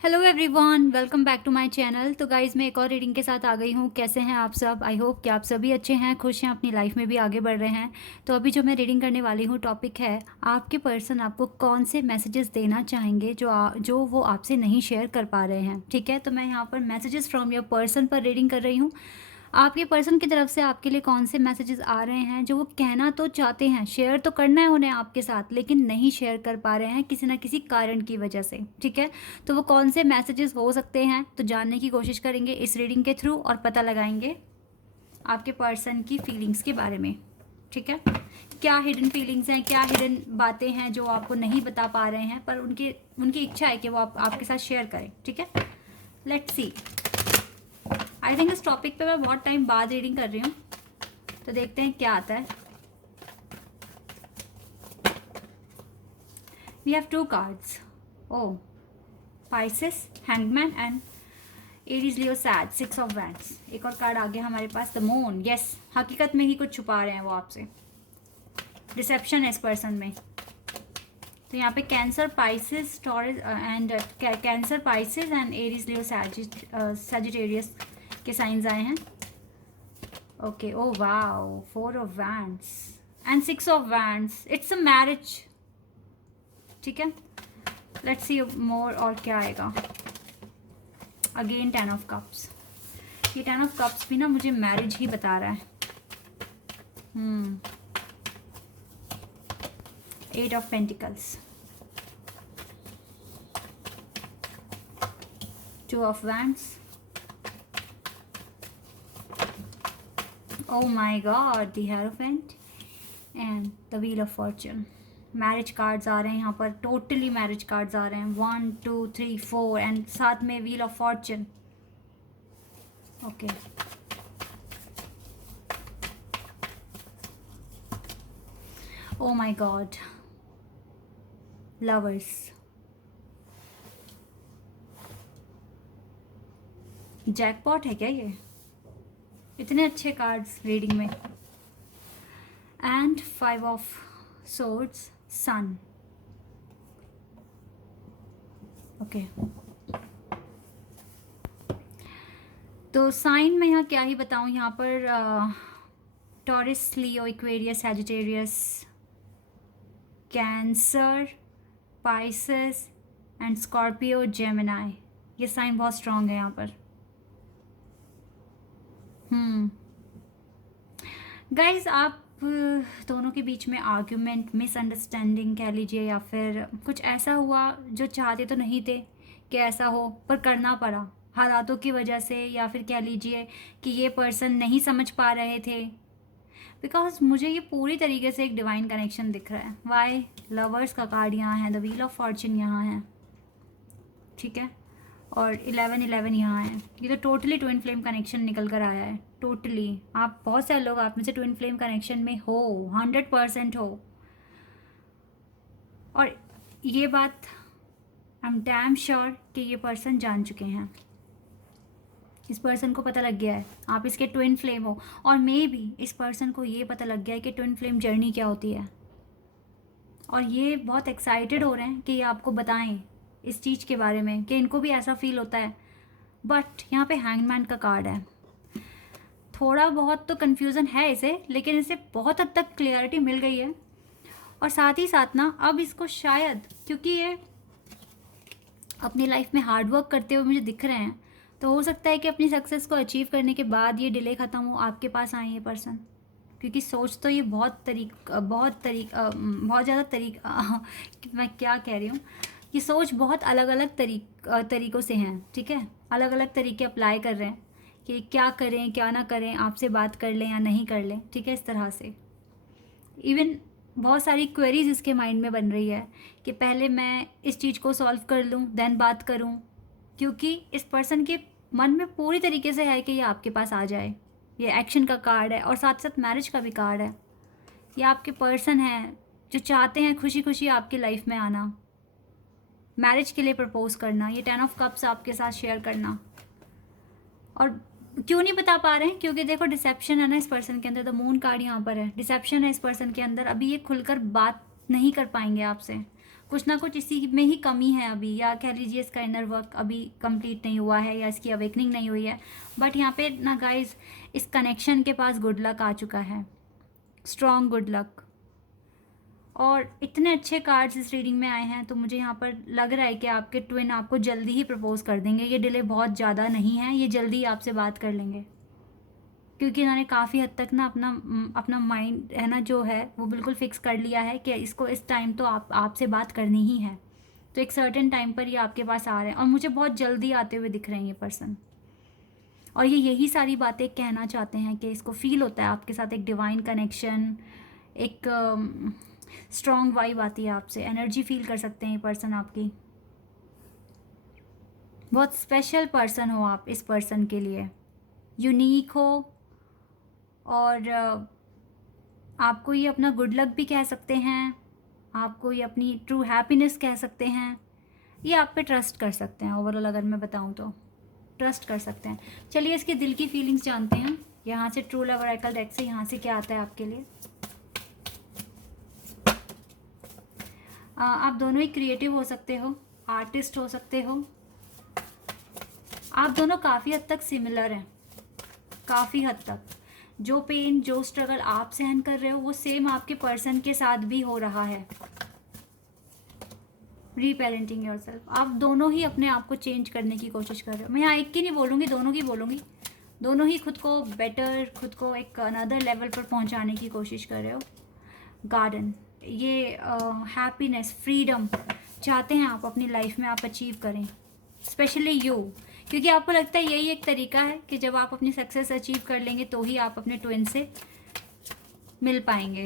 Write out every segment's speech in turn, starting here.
Hello everyone, welcome back to my channel. तो guys मैं एक और रीडिंग के साथ आ गई हूँ। कैसे हैं आप सब? आई होप कि आप सभी अच्छे हैं, खुश हैं, अपनी लाइफ में भी आगे बढ़ रहे हैं। तो अभी जो मैं रीडिंग करने वाली हूँ टॉपिक है, आपके पर्सन आपको कौन से मैसेजेस देना चाहेंगे जो वो आपसे नहीं शेयर कर पा रहे हैं। ठीक है, तो मैं यहाँ पर मैसेजेस फ्रॉम योर पर्सन पर रीडिंग कर रही हूँ। आपके पर्सन की तरफ से आपके लिए कौन से मैसेजेस आ रहे हैं जो वो कहना तो चाहते हैं, शेयर तो करना है उन्हें आपके साथ, लेकिन नहीं शेयर कर पा रहे हैं किसी ना किसी कारण की वजह से। ठीक है, तो वो कौन से मैसेजेस हो सकते हैं, तो जानने की कोशिश करेंगे इस रीडिंग के थ्रू और पता लगाएंगे आपके पर्सन की फीलिंग्स के बारे में। ठीक है, क्या हिडन फीलिंग्स हैं, क्या हिडन बातें हैं जो आपको नहीं बता पा रहे हैं, पर उनकी इच्छा है कि वो आपके साथ शेयर करें। ठीक है, लेट्स सी। आई थिंक इस टॉपिक पे मैं बहुत टाइम बाद रीडिंग कर रही हूँ, तो देखते हैं क्या आता है। We have two cards. Oh, Pisces, hangman and Aries Leo sad, 6 of wands. एक और कार्ड आ गया हमारे पास, द मून। यस, हकीकत में ही कुछ छुपा रहे हैं वो आपसे, डिसेप्शन है इस पर्सन में। तो यहाँ पे cancer, Pisces, taurus and cancer, Pisces and Aries Leo Sagittarius के साइंस आए हैं। Okay, oh wow, 4 of wands and 6 of wands. It's a marriage. ठीक है, लेट्स सी मोर और क्या आएगा। Again 10 of cups. ये 10 ऑफ कप्स भी ना मुझे मैरिज ही बता रहा है। 8 of pentacles, 2 of wands. Oh my God, the Hierophant and the Wheel of Fortune. Marriage cards आ रहे हैं यहाँ पर, टोटली मैरिज कार्ड्स आ रहे हैं। 1 2 3 4 एंड साथ में wheel of fortune. Okay, oh my god, lovers. Jackpot है क्या ये? इतने अच्छे कार्ड्स रीडिंग में। And 5 of swords, sun. Okay, तो साइन में यहाँ क्या ही बताऊँ। यहाँ पर Taurus, Leo, Aquarius, Sagittarius, Cancer, Pisces and Scorpio, Gemini. ये साइन बहुत स्ट्रांग है यहाँ पर। गाइज, आप दोनों के बीच में आर्ग्यूमेंट, मिसअंडरस्टैंडिंग कह लीजिए, या फिर कुछ ऐसा हुआ जो चाहते तो नहीं थे कि ऐसा हो, पर करना पड़ा हालातों की वजह से, या फिर कह लीजिए कि ये पर्सन नहीं समझ पा रहे थे। बिकॉज मुझे ये पूरी तरीके से एक डिवाइन कनेक्शन दिख रहा है। वाई, लवर्स का कार्ड यहाँ है, द व्हील ऑफ फॉर्चून यहाँ है। ठीक है, और 11-11 यहाँ है। ये तो टोटली ट्विन फ्लेम कनेक्शन निकल कर आया है। टोटली आप, बहुत सारे लोग आप में से ट्विन फ्लेम कनेक्शन में हो, 100% हो। और ये बात आई एम डैम श्योर कि ये पर्सन जान चुके हैं। इस पर्सन को पता लग गया है आप इसके ट्विन फ्लेम हो, और मे बी इस पर्सन को ये पता लग गया है कि ट्विन फ्लेम जर्नी क्या होती है, और ये बहुत एक्साइटेड हो रहे हैं कि ये आपको बताएं इस चीज़ के बारे में कि इनको भी ऐसा फील होता है। बट यहाँ पे हैंगमैन का कार्ड है। थोड़ा बहुत तो कन्फ्यूज़न है इसे, लेकिन इसे बहुत हद तक क्लियरिटी मिल गई है। और साथ ही साथ ना, अब इसको शायद, क्योंकि ये अपनी लाइफ में हार्डवर्क करते हुए मुझे दिख रहे हैं, तो हो सकता है कि अपनी सक्सेस को अचीव करने के बाद ये डिले ख़त्म हो, आपके पास आए ये पर्सन। क्योंकि सोच तो ये बहुत ज़्यादा मैं क्या कह रही हूँ, ये सोच बहुत अलग अलग तरीक़ों से हैं। ठीक है, अलग अलग तरीके अप्लाई कर रहे हैं कि क्या करें क्या ना करें, आपसे बात कर लें या नहीं कर लें। ठीक है, इस तरह से इवन बहुत सारी क्वेरीज इसके माइंड में बन रही है कि पहले मैं इस चीज़ को सॉल्व कर लूँ देन बात करूँ, क्योंकि इस पर्सन के मन में पूरी तरीके से है कि ये आपके पास आ जाए। ये एक्शन का कार्ड है और साथ साथ मैरिज का भी कार्ड है। ये आपके पर्सन हैं जो चाहते हैं खुशी खुशी आपकी लाइफ में आना, मैरिज के लिए प्रपोज करना, ये 10 ऑफ कप्स आपके साथ शेयर करना। और क्यों नहीं बता पा रहे हैं? क्योंकि देखो डिसेप्शन है ना इस पर्सन के अंदर, तो मून कार्ड यहाँ पर है, डिसेप्शन है इस पर्सन के अंदर। अभी ये खुलकर बात नहीं कर पाएंगे आपसे, कुछ ना कुछ इसी में ही कमी है अभी, या कह लीजिए इसका इनर वर्क अभी कंप्लीट नहीं हुआ है, या इसकी अवेकनिंग नहीं हुई है। बट यहाँ पे ना गाइज, इस कनेक्शन के पास गुड लक आ चुका है, स्ट्रॉन्ग गुड लक। और इतने अच्छे कार्ड्स इस रीडिंग में आए हैं, तो मुझे यहाँ पर लग रहा है कि आपके ट्विन आपको जल्दी ही प्रपोज कर देंगे। ये डिले बहुत ज़्यादा नहीं है, ये जल्दी ही आपसे बात कर लेंगे, क्योंकि इन्होंने काफ़ी हद तक ना अपना माइंड है ना जो है वो बिल्कुल फिक्स कर लिया है कि इसको इस टाइम तो आपसे बात करनी ही है। तो एक सर्टेन टाइम पर ये आपके पास आ रहे हैं, और मुझे बहुत जल्दी आते हुए दिख रहे हैं ये पर्सन। और ये यही सारी बातें कहना चाहते हैं कि इसको फील होता है आपके साथ एक डिवाइन कनेक्शन, एक स्ट्रॉन्ग वाइब आती है आपसे, एनर्जी फील कर सकते हैं ये पर्सन आपकी। बहुत स्पेशल पर्सन हो आप इस पर्सन के लिए, यूनिक हो, और आपको ये अपना गुड लक भी कह सकते हैं, आपको ये अपनी ट्रू हैप्पीनेस कह सकते हैं, ये आप पे ट्रस्ट कर सकते हैं। ओवरऑल अगर मैं बताऊं तो ट्रस्ट कर सकते हैं। चलिए इसके दिल की फीलिंग्स जानते हैं यहाँ से, ट्रू लव ऑरेकल डेक से। यहाँ से क्या आता है आपके लिए? आप दोनों ही क्रिएटिव हो सकते हो, आर्टिस्ट हो सकते हो, आप दोनों काफ़ी हद तक सिमिलर हैं, काफ़ी हद तक। जो पेन, जो स्ट्रगल आप सहन कर रहे हो, वो सेम आपके पर्सन के साथ भी हो रहा है। रीपेरेंटिंग योरसेल्फ, आप दोनों ही अपने आप को चेंज करने की कोशिश कर रहे हो। मैं यहाँ एक की नहीं बोलूँगी, दोनों की बोलूँगी। दोनों ही खुद को बेटर, खुद को एक अनदर लेवल पर पहुँचाने की कोशिश कर रहे हो। गार्डन, ये हैप्पीनेस, फ्रीडम चाहते हैं आप अपनी लाइफ में आप अचीव करें, स्पेशली यू, क्योंकि आपको लगता है यही एक तरीका है कि जब आप अपनी सक्सेस अचीव कर लेंगे तो ही आप अपने ट्विन से मिल पाएंगे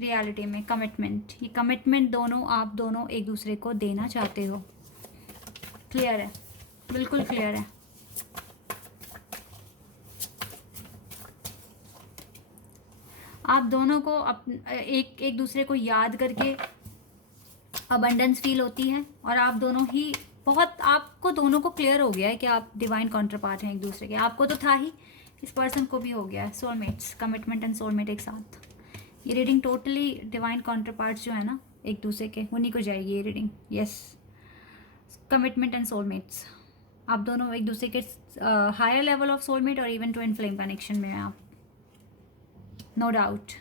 रियलिटी में। कमिटमेंट, ये कमिटमेंट दोनों आप दोनों एक दूसरे को देना चाहते हो। क्लियर है, बिल्कुल क्लियर है। आप दोनों को एक दूसरे को याद करके अबंडेंस फील होती है, और आप दोनों ही बहुत, आपको दोनों को क्लियर हो गया है कि आप डिवाइन काउंटरपार्ट हैं एक दूसरे के। आपको तो था ही, इस पर्सन को भी हो गया है। सोलमेट्स, कमिटमेंट एंड सोलमेट एक साथ। ये रीडिंग टोटली डिवाइन काउंटरपार्ट्स जो है ना एक दूसरे के, उन्हीं को जाएगी ये reading. Yes, commitment and soulmates, आप दोनों एक दूसरे के हायर लेवल ऑफ सोलमेट और इवन ट्विन फ्लेम कनेक्शन में हैं आप, नो डाउट।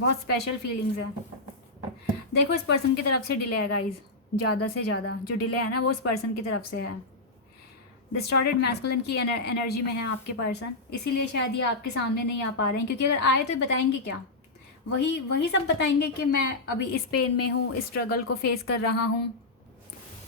बहुत स्पेशल फीलिंग्स है। देखो इस पर्सन की तरफ से डिले है गाइज, ज़्यादा से ज़्यादा जो डिले है ना वो इस पर्सन की तरफ से है। डिस्टॉर्टेड मैस्कुलिन की एनर्जी में है आपके पर्सन, इसीलिए शायद ये आपके सामने नहीं आ पा रहे हैं, क्योंकि अगर आए तो बताएंगे क्या? वही सब बताएंगे कि मैं अभी इस पेन में हूँ, इस स्ट्रगल को फेस कर रहा हूँ,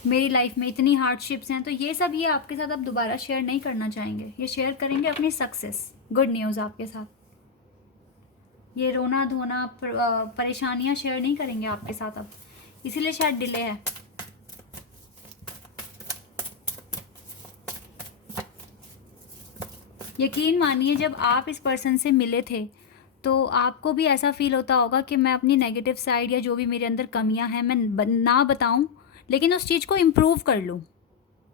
मेरी लाइफ में इतनी हार्डशिप्स हैं। तो ये सब ये आपके साथ अब दोबारा शेयर नहीं करना चाहेंगे, ये शेयर करेंगे अपनी सक्सेस, गुड न्यूज़ आपके साथ। ये रोना धोना परेशानियां शेयर नहीं करेंगे आपके साथ अब, इसीलिए शायद डिले है। यकीन मानिए जब आप इस पर्सन से मिले थे तो आपको भी ऐसा फील होता होगा कि मैं अपनी नेगेटिव साइड या जो भी मेरे अंदर कमियां हैं मैं ना बताऊं, लेकिन उस चीज़ को इम्प्रूव कर लूं।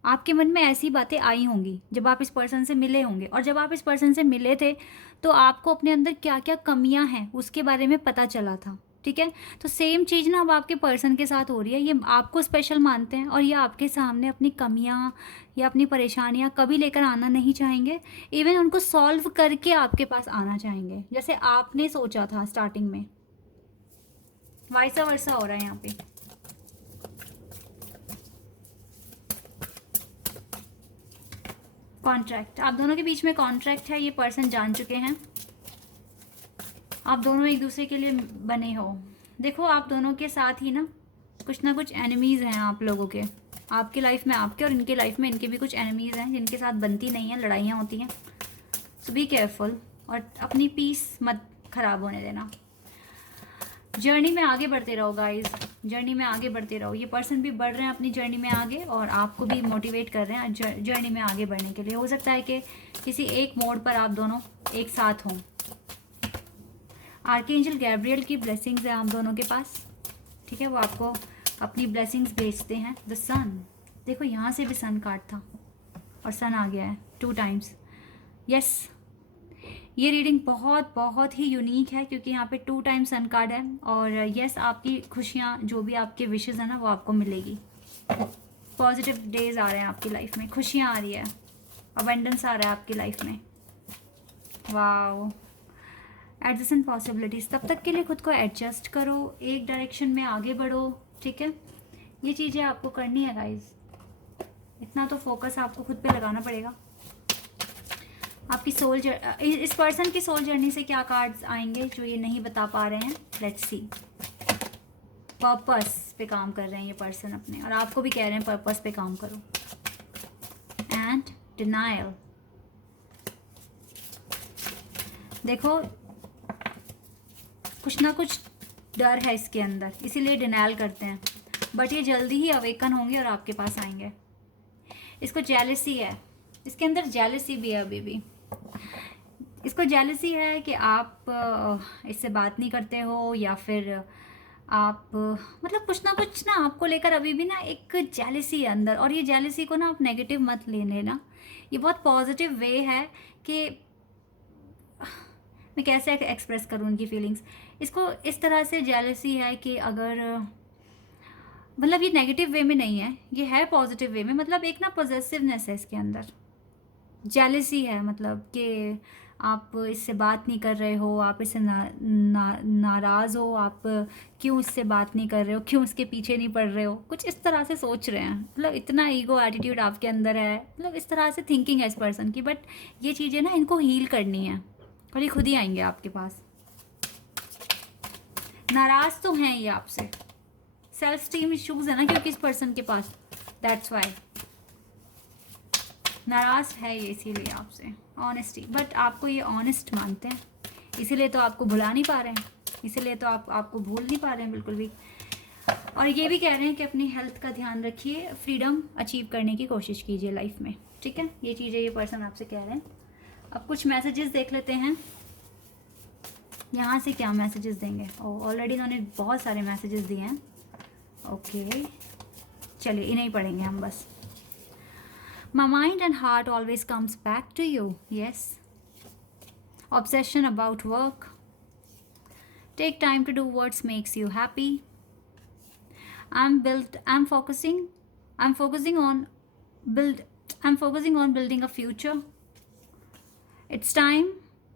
आपके मन में ऐसी बातें आई होंगी जब आप इस पर्सन से मिले होंगे, और जब आप इस पर्सन से मिले थे तो आपको अपने अंदर क्या क्या कमियां हैं उसके बारे में पता चला था। ठीक है, तो सेम चीज़ ना अब आपके पर्सन के साथ हो रही है। ये आपको स्पेशल मानते हैं और ये आपके सामने अपनी कमियां या अपनी परेशानियां कभी लेकर आना नहीं चाहेंगे, इवन उनको सॉल्व करके आपके पास आना चाहेंगे, जैसे आपने सोचा था स्टार्टिंग में। वाइसा वर्सा हो रहा है यहाँ पे। कॉन्ट्रैक्ट, आप दोनों के बीच में कॉन्ट्रैक्ट है, ये पर्सन जान चुके हैं। आप दोनों एक दूसरे के लिए बने हो। देखो आप दोनों के साथ ही ना कुछ एनिमीज़ हैं आप लोगों के, आपकी लाइफ में आपके, और इनकी लाइफ में इनके भी कुछ एनिमीज़ हैं जिनके साथ बनती नहीं है, लड़ाइयाँ होती हैं। सो बी केयरफुल और अपनी पीस मत ख़राब होने देना। जर्नी में आगे बढ़ते रहो गाइस, जर्नी में आगे बढ़ते रहो। ये पर्सन भी बढ़ रहे हैं अपनी जर्नी में आगे, और आपको भी मोटिवेट कर रहे हैं जर्नी में आगे बढ़ने के लिए। हो सकता है कि किसी एक मोड़ पर आप दोनों एक साथ हों। आर्कएंजल गैब्रियल की ब्लेसिंग्स है आप दोनों के पास। ठीक है, वो आपको अपनी ब्लेसिंग्स भेजते हैं। द सन, देखो यहाँ से भी सन कार्ड था और सन आ गया है 2 टाइम्स। यस, ये रीडिंग बहुत बहुत ही यूनिक है क्योंकि यहाँ पे 2 टाइम सन कार्ड है और यस आपकी खुशियाँ जो भी आपके विशेज़ हैं ना वो आपको मिलेगी। पॉजिटिव डेज आ रहे हैं आपकी लाइफ में, खुशियाँ आ रही है, अबंडेंस आ रहा है आपकी लाइफ में। Wow, adjacent possibilities. तब तक के लिए खुद को एडजस्ट करो, एक डायरेक्शन में आगे बढ़ो, ठीक है। ये चीज़ें आपको करनी है गाइज, इतना तो फोकस आपको खुद पे लगाना पड़ेगा। आपकी सोल इस पर्सन की सोल जर्नी से क्या कार्ड्स आएंगे जो ये नहीं बता पा रहे हैं, लेट्स सी। पर्पस पे काम कर रहे हैं ये पर्सन अपने, और आपको भी कह रहे हैं पर्पस पे काम करो। एंड डिनायल, देखो कुछ ना कुछ डर है इसके अंदर, इसीलिए डिनायल करते हैं, बट ये जल्दी ही अवेकन होंगे और आपके पास आएंगे। इसको जेलसी है, इसके अंदर जेलसी भी है अभी भी। इसको जेलसी है कि आप इससे बात नहीं करते हो, या फिर आप मतलब कुछ ना कुछ ना आपको लेकर अभी भी ना एक जेलसी है अंदर। और ये जेलसी को ना आप नेगेटिव मत लेने ना, ये बहुत पॉजिटिव वे है कि मैं कैसे एक्सप्रेस करूँ उनकी फीलिंग्स। इसको इस तरह से जेलसी है कि अगर मतलब ये नेगेटिव वे में नहीं है, ये है पॉजिटिव वे में। मतलब एक ना पॉजेसिवनेस है इसके अंदर, जेलसी है, मतलब कि आप इससे बात नहीं कर रहे हो, आप इससे नाराज़ हो, आप क्यों इससे बात नहीं कर रहे हो, क्यों इसके पीछे नहीं पड़ रहे हो, कुछ इस तरह से सोच रहे हैं। मतलब इतना ईगो एटीट्यूड आपके अंदर है, मतलब इस तरह से थिंकिंग है इस पर्सन की। बट ये चीज़ें ना इनको हील करनी है और ये खुद ही आएंगे आपके पास। नाराज़ तो हैं ये आपसे, सेल्फ स्टीम इश्यूज है ना क्योंकि इस पर्सन के पास, दैट्स वाई नाराज़ है ये इसीलिए आपसे। ऑनेस्टी, बट आपको ये ऑनेस्ट मानते हैं, इसीलिए तो आपको भुला नहीं पा रहे हैं, इसीलिए तो आपको भूल नहीं पा रहे हैं बिल्कुल भी। और ये भी कह रहे हैं कि अपनी हेल्थ का ध्यान रखिए, फ्रीडम अचीव करने की कोशिश कीजिए लाइफ में, ठीक है। ये चीज़ें ये पर्सन आपसे कह रहे हैं। अब कुछ मैसेजेस देख लेते हैं, यहाँ से क्या मैसेजेस देंगे। ऑलरेडी इन्होंने बहुत सारे मैसेजेस दिए हैं। ओके चलिए इन्हें ही पढ़ेंगे हम बस। My mind and heart always comes back to you. Yes. Obsession about work. Take time to do what makes you happy. I'm focusing on building a future. It's time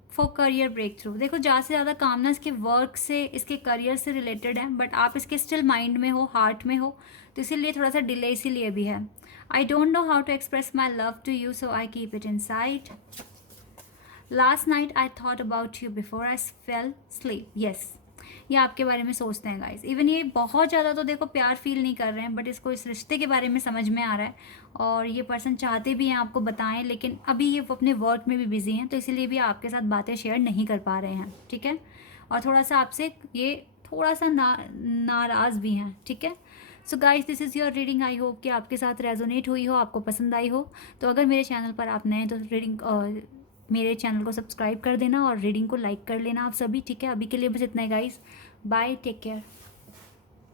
for career breakthrough. देखो ज़्यादा से ज़्यादा कामना इसके work से, इसके career से related है, बट आप इसके स्टिल माइंड में हो, हार्ट में हो, तो इसीलिए थोड़ा सा डिले इसीलिए भी है। I don't know how to express my love to you, so I keep it inside. Last night I thought about you before I fell asleep. Yes, ये आपके बारे में सोचते हैं गाइस। इवन ये बहुत ज़्यादा तो देखो प्यार फील नहीं कर रहे हैं, बट इसको इस रिश्ते के बारे में समझ में आ रहा है, और ये पर्सन चाहते भी हैं आपको बताएं, लेकिन अभी ये अपने वर्क में भी बिजी हैं, तो इसीलिए भी आपके साथ बातें शेयर नहीं कर पा रहे हैं, ठीक है। और थोड़ा सा आपसे ये थोड़ा सा नाराज़ भी हैं, ठीक है। So guys this is your reading. I hope कि आपके साथ रेजोनेट हुई हो, आपको पसंद आई हो। तो अगर मेरे चैनल पर आप नए तो मेरे चैनल को सब्सक्राइब कर देना और रीडिंग को लाइक कर लेना आप सभी, ठीक है। अभी के लिए बस इतना ही गाइस, बाय, टेक केयर।